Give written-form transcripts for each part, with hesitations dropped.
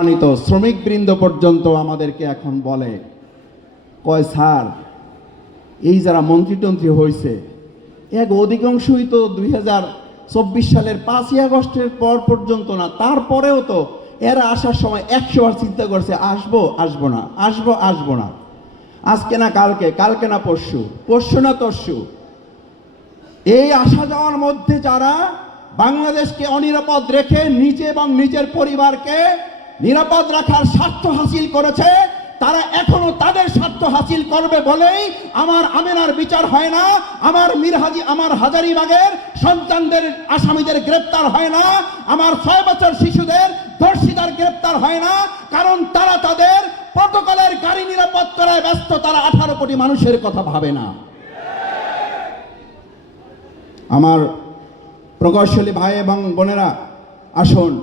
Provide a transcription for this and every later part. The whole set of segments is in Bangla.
সম্মানিত শ্রমিকবৃন্দ পর্যন্ত আমাদেরকে এখন বলে, কয় স্যার, এই যারা মন্ত্রী হয়েছে এক অধিকাংশই তো 2024 সালের 5ই আগস্টের পর পর্যন্ত না, তারপরেও তো এরা আসার সময় 100 বার চিন্তা করছে আসবো না, আজকে না কালকে না পরশু না তরশু। এই আসা যাওয়ার মধ্যে যারা বাংলাদেশকে অনিরাপদ রেখে নিজে এবং নিজের পরিবারকে নিরাপদ রাখার স্বার্থ হাসিল করেছে, তারা এখনো তাদের স্বার্থ হাসিল করবে বলেই আমার আমেনার বিচার হয় না, আমার হাজারীবাগের সন্তানদের আসামিদের গ্রেপ্তার হয় না, আমার 6 বছর শিশুদের ধর্ষিতার গ্রেপ্তার হয় না, কারণ তারা তাদের প্রটোকলের গাড়ি নিরাপদ করায় ব্যস্ত, তারা 18 কোটি মানুষের কথা ভাবে না। আমার প্রকৌশলী ভাই এবং বোনেরা, আসুন,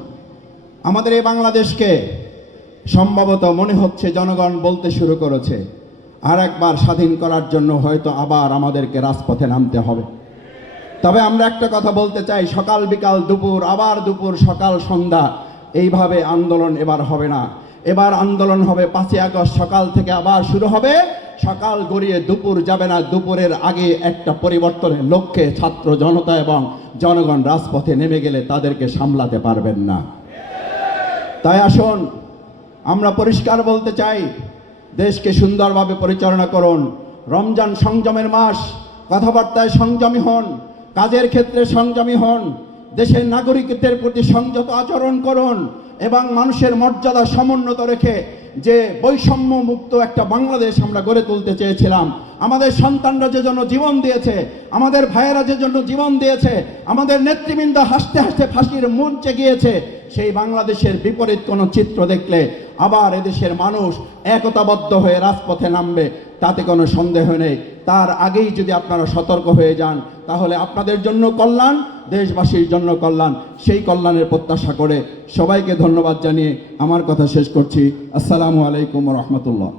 আমাদের এই বাংলাদেশকে সম্ভবত মনে হচ্ছে জনগণ বলতে শুরু করেছে আর একবার স্বাধীন করার জন্য হয়তো আবার আমাদেরকে রাজপথে নামতে হবে। তবে আমরা একটা কথা বলতে চাই, সকাল বিকাল দুপুর, আবার দুপুর সকাল সন্ধ্যা, এইভাবে আন্দোলন এবার হবে না। এবার আন্দোলন হবে 5ই আগস্ট সকাল থেকে আবার শুরু হবে, সকাল গড়িয়ে দুপুর যাবে না, দুপুরের আগে একটা পরিবর্তনের লক্ষ্যে ছাত্র জনতা এবং জনগণ রাজপথে নেমে গেলে তাদেরকে সামলাতে পারবেন না। তাই আসুন, আমরা পরিষ্কার বলতে চাই, দেশকে সুন্দরভাবে পরিচালনা করুন। রমজান সংযমের মাস, কথাবার্তায় সংযমী হন, কাজের ক্ষেত্রে সংযমী হন, দেশের নাগরিকদের প্রতি সংযত আচরণ করুন এবং মানুষের মর্যাদা সমুন্নত রেখে যে বৈষম্য মুক্ত একটা বাংলাদেশ আমরা গড়ে তুলতে চেয়েছিলাম, আমাদের সন্তানরা যে জন্য জীবন দিয়েছে, আমাদের ভাইয়েরা যে জন্য জীবন দিয়েছে, আমাদের নেতৃবৃন্দ হাসতে হাসতে ফাঁসির মঞ্চে গিয়েছে, সেই বাংলাদেশের বিপরীত কোনো চিত্র দেখলে আবার এদেশের মানুষ একতাবদ্ধ হয়ে রাজপথে নামবে, তাতে কোনো সন্দেহ নেই। তার আগেই যদি আপনারা সতর্ক হয়ে যান, তাহলে আপনাদের জন্য কল্যাণ, দেশবাসীর জন্য কল্যাণ। সেই কল্যাণের প্রত্যাশা করে সবাইকে ধন্যবাদ জানিয়ে আমার কথা শেষ করছি। আসসালামু আলাইকুম ওয়া রাহমাতুল্লাহ।